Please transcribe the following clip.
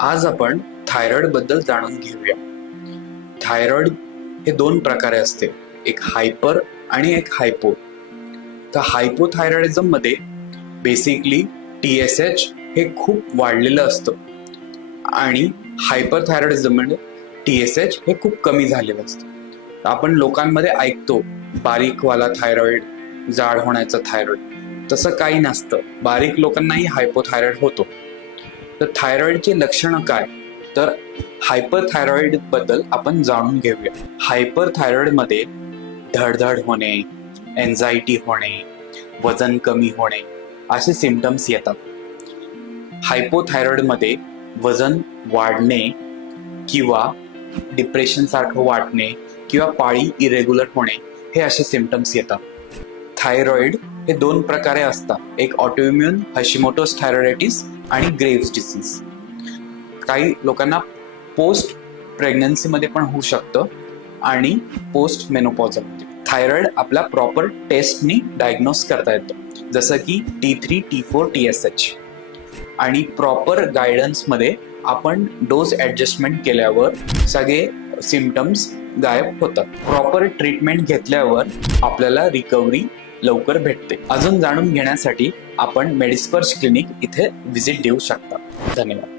आज आपण थायरॉइड बद्दल जाणून घेऊया. थायरॉइड हे दोन प्रकारे असते, एक हायपर आणि एक हायपो. तर हायपोथायरॉइडिझम मध्ये बेसिकली TSH हे खूप वाढलेलं असतं आणि हायपरथायरॉइडिझम मध्ये TSH हे खूप कमी झालेलं असतं. आपण लोकांमध्ये ऐकतो बारीकवाला थायरॉइड, जाड होण्याचा थायरॉइड. तसं काही नसतं. बारीक लोकांनाही हायपोथायरॉइड होतो. तर थायरॉइडची लक्षणं काय, तर हायपरथायरॉइड बद्दल आपण जाणून घेऊया. हायपरथायरॉइड मध्ये धडधड होणे, एन्झायटी होणे, वजन कमी होणे असे सिम्पटम्स येतात. हायपोथायरॉइड मध्ये वजन वाढणे किंवा डिप्रेशन सारखं वाटणे किंवा पाळी इरेग्युलर होणे हे असे सिम्पटम्स येतात. थायरॉइड हे दोन प्रकारे असतात, एक ऑटोइम्युन हशिमोटोस थायरॉइडायटिस आणि ग्रेव्स डिसीज. काही लोकांना पोस्ट प्रेग्नन्सीमध्ये पण होऊ शकतं आणि पोस्ट मेनोपॉझमध्ये. थायरॉइड आपल्या प्रॉपर टेस्टनी डायग्नोज करता येतं, जसं की T3, T4, TSH. आणि प्रॉपर गायडन्समध्ये आपण डोस ॲडजस्टमेंट केल्यावर सगळे सिम्पटम्स गायब होतात. प्रॉपर ट्रीटमेंट घेतल्यावर आपल्याला रिकव्हरी लवकर भेटते. अजून जाणून घेण्यासाठी आपण मेडिस्पर्श क्लिनिक इथे व्हिजिट देऊ शकता. धन्यवाद.